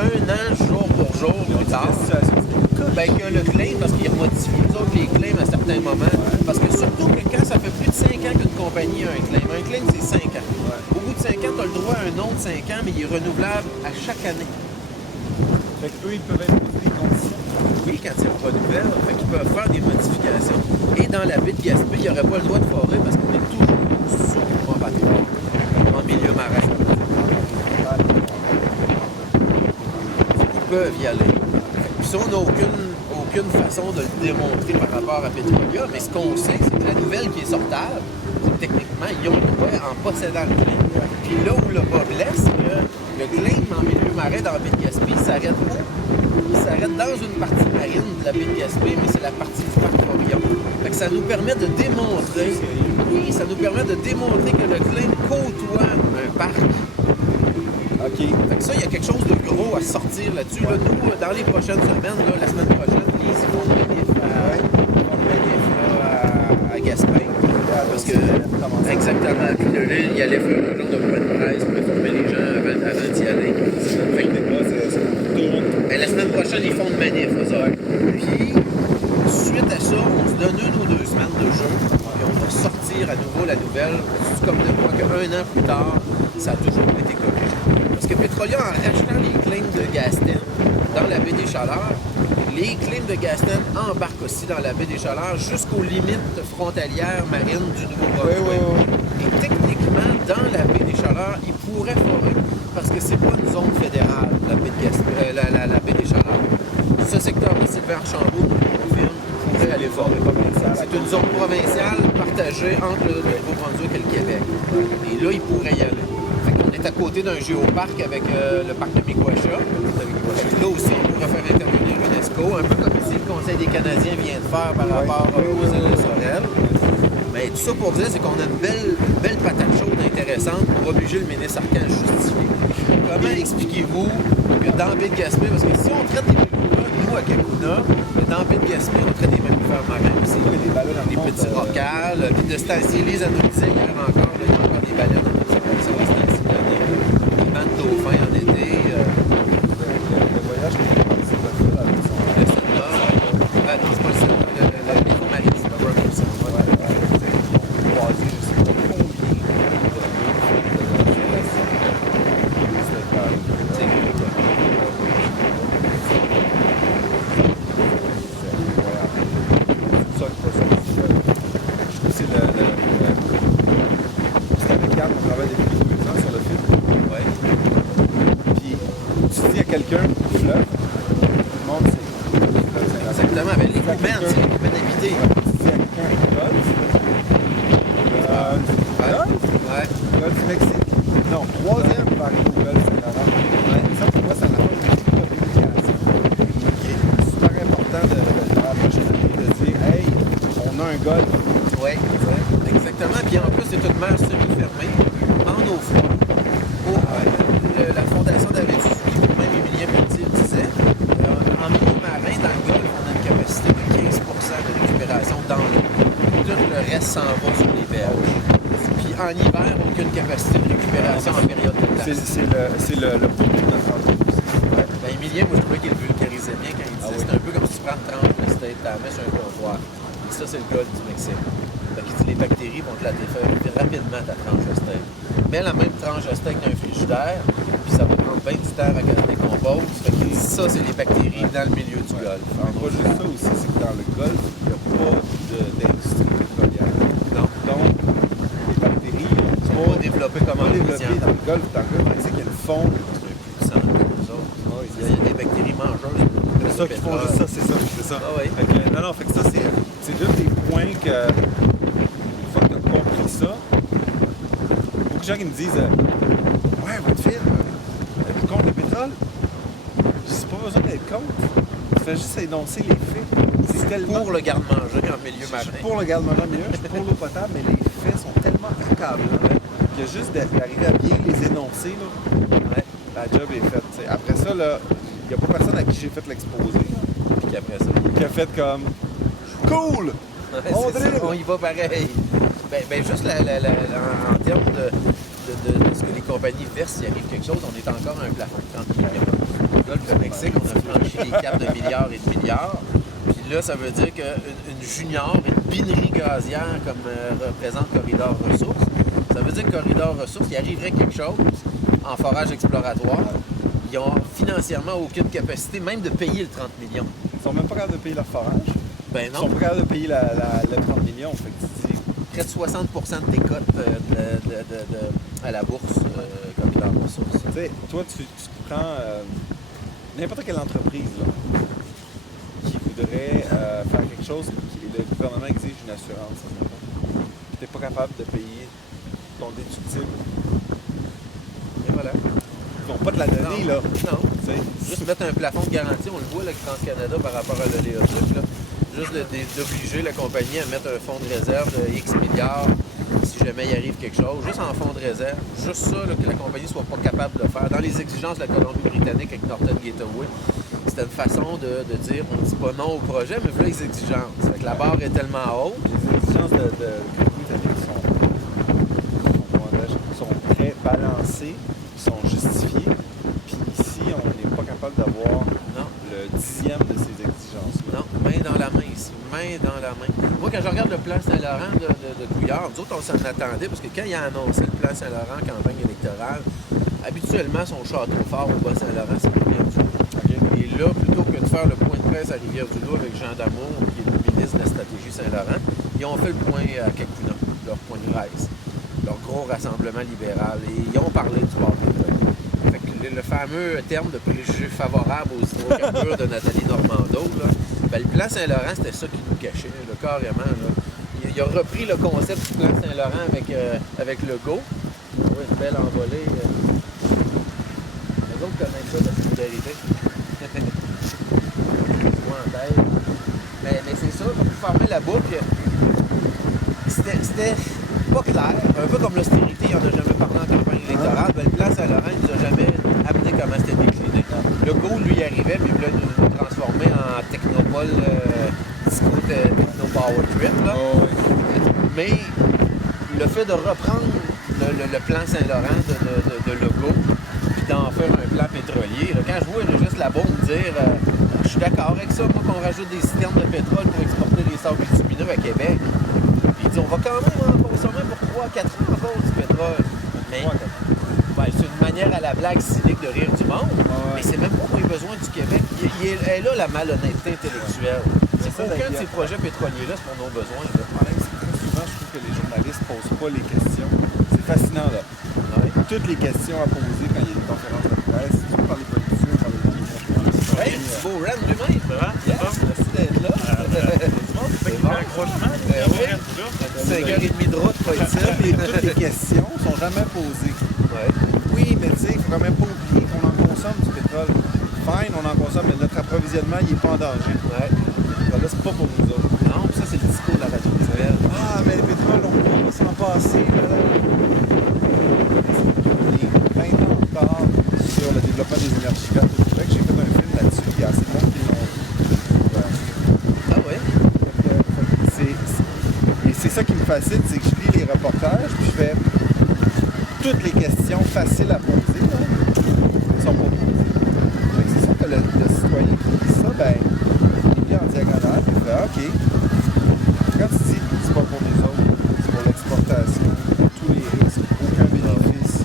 un an, jour pour jour, plus tard, ben, que le claim, parce qu'ils remodifient nous autres les claims à certains moments. Parce que surtout que quand ça fait plus de 5 ans qu'une compagnie a un claim c'est 5 ans. Au bout de 5 ans, tu as le droit à un autre 5 ans, mais il est renouvelable à chaque année. Fait qu'eux, ils peuvent imposer des conditions. Oui, quand ils renouvellent, fait qu'ils peuvent faire des modifications. Et dans la baie de Gaspé, il n'y aurait pas le droit de forer parce qu'on est toujours sur le moratoire, en milieu marin. Ils peuvent y aller. Puis ça, on n'a aucune façon de le démontrer par rapport à Petrolia, mais ce qu'on sait, c'est que la nouvelle qui est sortable, c'est que techniquement, ils ont le droit en possédant le claim. Puis là où le bas blesse, c'est que le claim en milieu marin dans la baie de Gaspé, il s'arrête où? Il s'arrête dans une partie marine de la baie de Gaspé, mais c'est la partie du parc Forillon. Fait que ça nous permet de démontrer, oui, ça nous permet de démontrer que le claim côtoie un parc. OK. Fait que ça, il y a quelque chose de gros à sortir là-dessus. Là, nous, dans les prochaines semaines, là, la semaine prochaine, ils font le manif à Gaspé. Parce que, exactement, puis là, il allait faire un genre de point de presse pour informer les gens avant d'y aller. Fait que, la semaine prochaine, ils font le manif, eux autres. Puis, suite à ça, on se donne 1 ou 2 semaines de jeu, puis on va sortir à nouveau la nouvelle, juste comme de quoi qu'un an plus tard, ça a toujours été corrigé. Parce que Petrolia, en rachetant les claims de Gasten dans la baie des Chaleurs, les claims de Gasten embarquent aussi dans la baie des Chaleurs jusqu'aux limites frontalières marines du Nouveau-Brunswick. Et techniquement, dans la baie des Chaleurs, ils pourraient forer parce que c'est pas une zone fédérale, la baie, la baie des Chaleurs. Ce secteur-là, Sylvain Archambault nous le confirme, pourrait aller forer. C'est une zone provinciale partagée entre le Nouveau-Brunswick et le Québec. Et là, ils pourraient y aller. On est à côté d'un géoparc avec le parc de Miquacha. Là aussi, on pourrait faire intervenir l'UNESCO, un peu comme si le Conseil des Canadiens vient de faire par rapport aux îles de Sorel. Mais tout ça pour dire, c'est qu'on a une belle patate chaude intéressante pour obliger le ministre Arcan à justifier. Comment expliquez-vous que dans Baie de Gaspé, parce que si on traite les mammifères, nous à Kakuna, dans Baie de Gaspé, on traite des mammifères marins aussi, des petits rocals, puis de ce temps-ci, les anonymisés hier encore, il y a encore des baleines. Des bancs de dauphins en été. Le voyage que j'ai fait, c'est pas fait avec son... Le Sénat. Non, c'est pas le Sénat. Les marines, c'est pas Burger. Croisé, je sais pas combien c'est avec Yann, on travaille depuis 2 ans sur le film. Ouais. Puis tu dis à quelqu'un fleuve, tout le monde sait. Exactement. Ben, les humains, c'est les humains habités. Tu dis à quelqu'un golfe, Ouais. golfe du Mexique. Non, 3e va arriver au golfe Saint-Laurent. Ça, pour moi, ça rapporte une petite communication. C'est super important de la prochaine année de dire hey, on a un golfe. Oui, exactement. Puis en plus, c'est une mer semi-fermée, en eau froide. La Fondation David Suzuki, même Émilien Petit le disait, en milieu marin, dans le golfe, on a une capacité de 15% de récupération dans l'eau. Tout le reste s'en va sur les berges. Puis en hiver, aucune capacité de récupération en période de glace. C'est le point de notre entreprise. Ouais. Ben, Émilien, moi, je trouvais qu'il vulgarisait bien quand il disait c'est un peu comme si tu prends une tranche de steak, tu la mets sur un comptoir. Et ça, c'est le golfe du Mexique. Fait qu'il dit les bactéries vont te la défaire rapidement ta tranche de steak. Mets la même tranche de steak dans un frigidaire, puis ça va prendre bien du temps à décompose. Fait qu'il dit ça, c'est les bactéries dans le milieu du golfe. Pas juste ça aussi, c'est que dans le golfe, il n'y a pas d'industrie pétrolière. Non. Donc, les bactéries, Ils sont pas développés comme en développées dans le golfe. Dans le golfe, tu sais qu'il y a une faune. Il y a des bactéries mangeuses. C'est ça qui font juste ça, c'est ça. Ah oui. Fait que, non, fait que ça, c'est l'un des points que, une fois que tu as compris ça, beaucoup de gens qui me disent ouais, votre film, êtes-vous contre le pétrole? Je dis pas besoin d'être contre. Tu fais juste énoncer les faits. C'est tellement. Pour le garde-manger en milieu Je suis marin. pour le garde-manger milieu, je suis pour l'eau potable, mais les faits sont tellement accablants qu'il y a juste d'arriver à bien les énoncer. Là. Ouais, la job est faite. T'sais. Après ça, il n'y a pas personne à qui j'ai fait l'exposé. Puis après ça. Qui a fait comme cool! Ouais, on y va pareil. Ben juste en termes de ce que les compagnie verse s'il arrive quelque chose, on est encore à un plafond de 30 millions. Là, le Mexique, on a franchi les caps de milliards et de milliards. Puis là, ça veut dire qu'une junior, une binerie gazière comme représente Corridor Ressources, ça veut dire que Corridor Ressources, il arriverait quelque chose en forage exploratoire. Ils ont financièrement aucune capacité même de payer le 30 millions. Ils sont même pas capables de payer leur forage. Ben Ils non. sont pas capables de payer le 30 millions. Fait que tu dis, Près de 60% de tes cotes à la bourse Corridor Ressources. tu sais, toi, tu prends n'importe quelle entreprise là, qui voudrait faire quelque chose que le gouvernement exige une assurance. Puis tu n'es pas capable de payer ton déductible. Et voilà. Ils vont pas te la donner, là. Non. Tu sais. Juste mettre un plafond de garantie, on le voit là, avec TransCanada par rapport à l'oléoduc. Juste d'obliger la compagnie à mettre un fonds de réserve de X milliards si jamais il arrive quelque chose, juste en fonds de réserve. Juste ça, là, que la compagnie ne soit pas capable de faire. Dans les exigences de la Colombie-Britannique avec Northern Gateway, c'était une façon de dire on ne dit pas non au projet, mais voilà les exigences. Fait que la barre est tellement haute. Les exigences de Colombie-Britannique sont très balancées, sont justifiées. Puis ici, on n'est pas capable d'avoir le 10e de ces exigences. Non, main dans la main ici, main dans la main. Moi, quand je regarde le plan Saint-Laurent de Couillard, nous autres, on s'en attendait, parce que quand il a annoncé le plan Saint-Laurent en campagne électorale, habituellement, son château fort au Bas-Saint-Laurent, c'est Rivière-du-Loup. Et là, plutôt que de faire le point de presse à Rivière-du-Loup avec Jean Damour, qui est le ministre de la stratégie Saint-Laurent, ils ont fait le point à Kakuna, leur point de presse, leur gros rassemblement libéral, et ils ont parlé du sport pétrolier. Fait que le fameux terme de préjugés favorables aux hydrocarbures de Nathalie Normando, là, ben, le plan Saint-Laurent, c'était ça qui nous cachait, là, carrément. Là. Il a repris le concept du plan Saint-Laurent avec le Go. Oui, une belle envolée. Les autres connaissent ça, la solidarité. Mais c'est ça, pour fermer la boucle, c'était pas clair. Un peu comme l'austérité, il n'en a jamais parlé en campagne électorale. Ben, le plan Saint-Laurent, il nous a jamais amené comment c'était décliné. Le Go, lui, arrivait, puis il voulait nous transformer en technopole, techno-power trip. Là. Oh, oui. Mais le fait de reprendre le plan Saint-Laurent de Legault, puis d'en faire un plan pétrolier, là, quand je vois juste la bombe dire je suis d'accord avec ça, moi, qu'on rajoute des citernes de pétrole pour exporter des sables bitumineux à Québec. Puis il dit on va quand même en consommer pour 3-4 ans encore du pétrole. Mais ben, c'est une manière à la blague cynique de rire du monde, mais c'est même pas pour les besoins du Québec. Elle est là la malhonnêteté intellectuelle. C'est pas aucun de ces projets pétroliers-là, c'est pour nos besoins. Là. Le problème, c'est que très souvent, je trouve que les journalistes ne posent pas les questions. C'est fascinant, là. Ouais. Toutes les questions à poser quand il y a des conférences de presse, surtout par les politiciens, par les politiciens. Hey, Thibault Ren lui-même. Yes, merci d'être là. C'est bon. Accrochement, Oui. 5h30 de route, pas ici. Toutes les questions sont jamais posées. Ouais. Oui, mais tu sais, il ne faut quand même pas oublier qu'on en consomme du pétrole. Fine, on en consomme, mais notre approvisionnement, il n'est pas en danger. Ouais. Là, c'est pas pour nous autres. Non, ça, c'est le discours de la radio nouvelle. Ah, mais le pétrole, on va s'en passer. Là. On est 20 ans en retard sur le développement des énergies vertes au Québec. J'ai fait un film là-dessus, il y a assez de monde qui l'ont vu. Ah oui? Et c'est ça qui me fascine, c'est que je lis les reportages, puis je fais toutes les questions faciles à poser, là, sont pas posées. Fait que c'est sûr que le citoyen qui lit ça, ben, il lit en diagonale, puis il fait OK. Quand tu dis c'est pas pour les autres, c'est pour l'exportation, tous les risques, aucun bénéfice.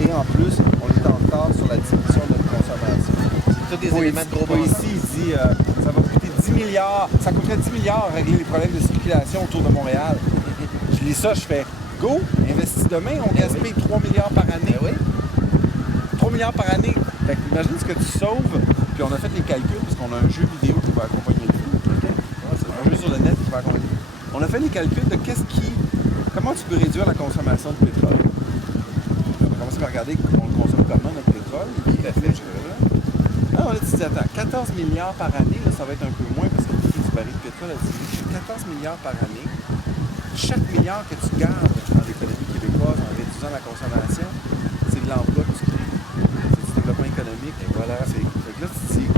Et en plus, on est en retard sur la diminution de notre consommation. C'est tous des éléments de gros bon Ici, sens. il dit ça va coûter 10 milliards. Ça coûterait 10 milliards à régler les problèmes de circulation autour de Montréal. Je lis ça, je fais go, investis demain, on gaspille 3 milliards par année. Ben oui. 3 milliards par année. Fait que imagine ce que tu sauves. Puis on a fait les calculs, parce qu'on a un jeu vidéo qui va accompagner le film. C'est un jeu sur le net qui va accompagner. On a fait les calculs de comment tu peux réduire la consommation de pétrole. On a commencé par regarder on le consomme comment notre pétrole. Tout à fait. Ah, on a dit, attends, 14 milliards par année, là, ça va être un peu moins parce que le prix du baril de pétrole a diminué. 14 milliards par année. Chaque milliard que tu gardes dans l'économie québécoise en réduisant la consommation, c'est de l'emploi que tu crées. C'est du développement économique. Et voilà. Fait que là, tu te dis,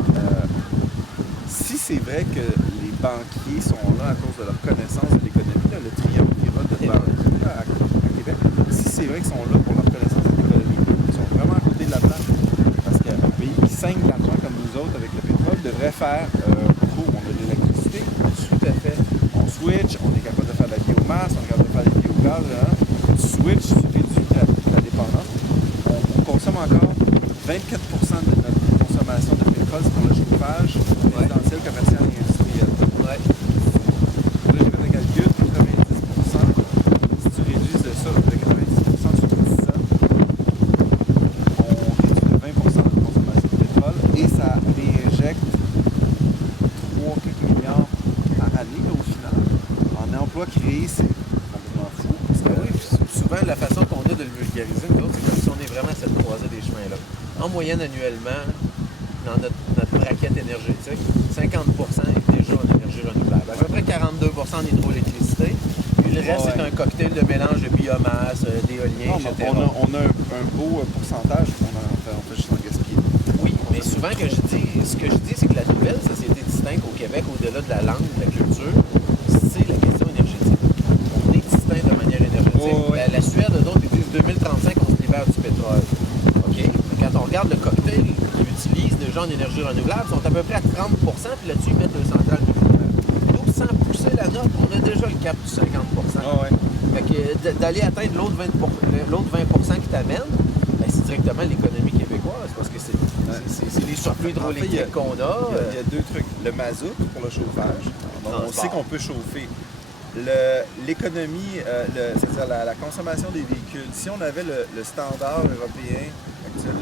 si c'est vrai que les banquiers sont là à cause de leur connaissance de l'économie, là, le triomphe de banquiers à Québec, si c'est vrai qu'ils sont là pour leur connaissance économique, ils sont vraiment à côté de la plaque. Parce qu'un pays qui saigne de l'argent comme nous autres avec le pétrole devrait faire beaucoup. On a de l'électricité, Tout à fait. on switch, on est capable de faire de la biomasse, on est capable de faire des biogaz. Hein. Tu switch, tu réduis la dépendance. On consomme encore 24% de notre consommation de pétrole c'est pour le chauffage résidentiel, commercial et industriel. Ouais. Là, j'ai fait le calcul, 90%. Si tu réduis de ça, de 90% sur 10 ans, on réduit de 20% de consommation de pétrole et ça réinjecte 3 quelques milliards par année au final. En emplois créés, c'est complètement fou. Ben oui, puis souvent, la façon qu'on a de le vulgariser, nous autres, c'est comme si on est vraiment à cette croisée des chemins-là. En moyenne, annuellement, dans notre braquette énergétique, 50% est déjà en énergie renouvelable. À peu près 42% en hydroélectricité. Puis le reste, c'est un cocktail de mélange de biomasse, d'éolien, etc. On a un beau pourcentage, on fait juste en gaspiller. Oui, mais souvent, ce que je dis, c'est que la nouvelle société distincte au Québec, au-delà de la langue, de la culture, c'est la question énergétique. On est distinct de manière énergétique. La Suède, eux autres, ils disent 2035, on se libère du pétrole. OK? Mais quand on regarde le cocktail qu'ils utilisent déjà en énergie renouvelable, ils sont à peu près à 30%, puis là-dessus, ils mettent le central nucléaire. Nous, sans pousser la note, on a déjà le cap du 50%. Fait que d'aller atteindre l'autre 20% qui t'amène, ben, c'est directement l'économie québécoise, parce que c'est les surplus hydrauliques qu'on a. Il y a deux trucs. Le mazout pour le chauffage. Donc, on sait qu'on peut chauffer. L'économie, c'est-à-dire la consommation des véhicules. Si on avait le standard européen actuel,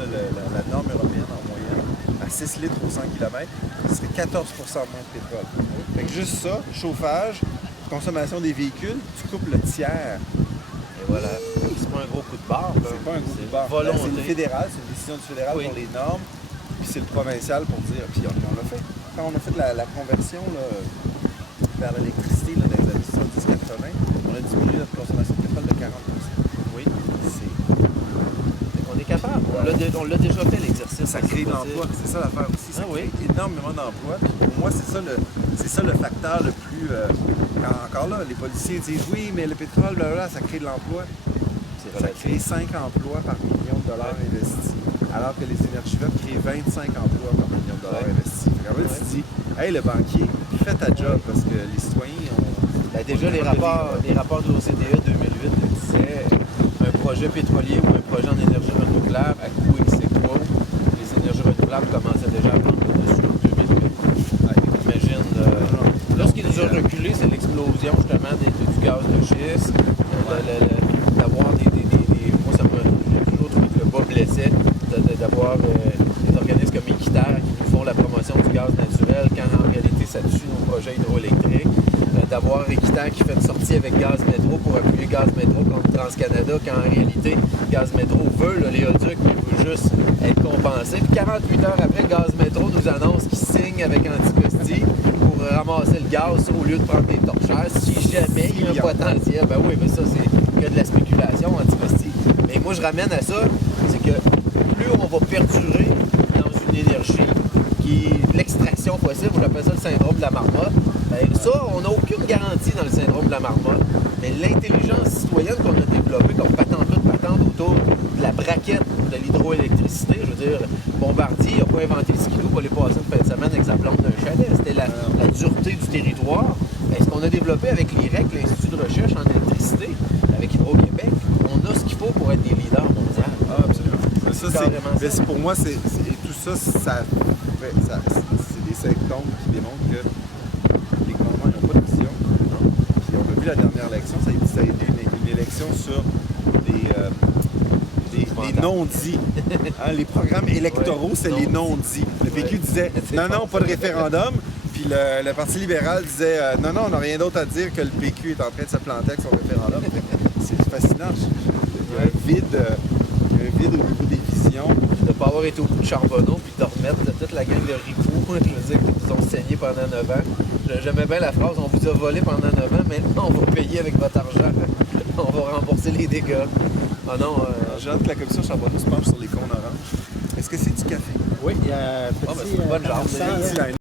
la norme européenne en moyenne, à 6 litres au 100 km, ce serait 14% moins de pétrole. Fait que juste ça, chauffage, consommation des véhicules, tu coupes le tiers. Et voilà. C'est pas un gros coup de barre. là. C'est pas un gros coup de barre. Volonté. C'est le fédéral, c'est une décision du fédéral pour les normes, puis c'est le provincial pour dire. Puis on l'a fait. Quand on a fait la conversion là, vers l'électricité dans les années 70-80, on a diminué notre consommation de pétrole de 40%. Oui. On est capable. On l'a déjà fait l'exercice. Ça crée de l'emploi. C'est ça l'affaire aussi. Ça crée énormément d'emplois. Pour moi, c'est ça le facteur le plus. Encore là, les policiers disent oui, mais le pétrole, blablabla, ça crée de l'emploi. Ça crée 5 emplois par million de dollars investis. Alors que les énergies vertes créent 25 emplois par million de dollars investis. En fait, tu dis, hey, le banquier, fais ta job parce que les citoyens ont. Ben, déjà, les rapports de l'OCDE 2008 disaient un projet pétrolier ou un projet en énergie renouvelable à coût ex aequo, les énergies renouvelables commençaient déjà à prendre le dessus en 2008. Imagine, là, ce qui nous a reculé, c'est l'explosion justement du gaz de schiste, d'avoir moi, ça m'a toujours trouvé que le bas blessait, d'avoir des organismes comme Équiterre qui nous font la promotion du gaz naturel quand en réalité ça tue nos projets hydroélectriques. D'avoir Équiterre qui fait une sortie avec Gaz Métro pour appuyer Gaz Métro contre TransCanada, quand en réalité, Gaz Métro veut l'oléoduc, mais veut juste être compensé. Puis 48 heures après, Gaz Métro nous annonce qu'il signe avec Anticosti pour ramasser le gaz au lieu de prendre des torchères. Si jamais il y a un potentiel, ben oui, mais ça, c'est que de la spéculation, Anticosti. Mais moi, je ramène à ça, c'est que plus on va perdurer dans une énergie l'extraction possible, j'appelle ça le syndrome de la marmotte. Ben, ça, on n'a aucune garantie dans le syndrome de la marmotte, mais l'intelligence citoyenne qu'on a développée comme patente autour de la braquette de l'hydroélectricité, je veux dire, Bombardier n'a pas inventé le skidoo pour aller passer une fin de semaine avec sa blonde d'un chalet, c'était la dureté du territoire. Ben, ce qu'on a développé avec l'IREC, l'Institut de recherche en électricité, avec Hydro-Québec, on a ce qu'il faut pour être des leaders mondiaux. Ah, absolument. Ça, pour moi, tout ça, c'est des symptômes qui démontrent que les gouvernements n'ont pas de vision. Puis on a vu la dernière élection, ça a été une élection sur des non-dits. Hein, les programmes électoraux, c'est les non-dits. Le PQ disait non, pas de référendum. Puis le Parti libéral disait non, on n'a rien d'autre à dire que le PQ est en train de se planter avec son référendum. C'est fascinant. Il y a un vide au niveau des visions. De ne pas avoir été au bout de Charbonneau puis de remettre toute la gang de ripoux, je veux dire, qui nous ont saigné pendant 9 ans. J'aimais bien la phrase, on vous a volé pendant 9 ans, maintenant on va payer avec votre argent. On va rembourser les dégâts. Ah non. J'ai hâte que la commission Charbonneau se penche sur les cônes oranges. Est-ce que c'est du café? Oui, il y a un petit... c'est une bonne jambe.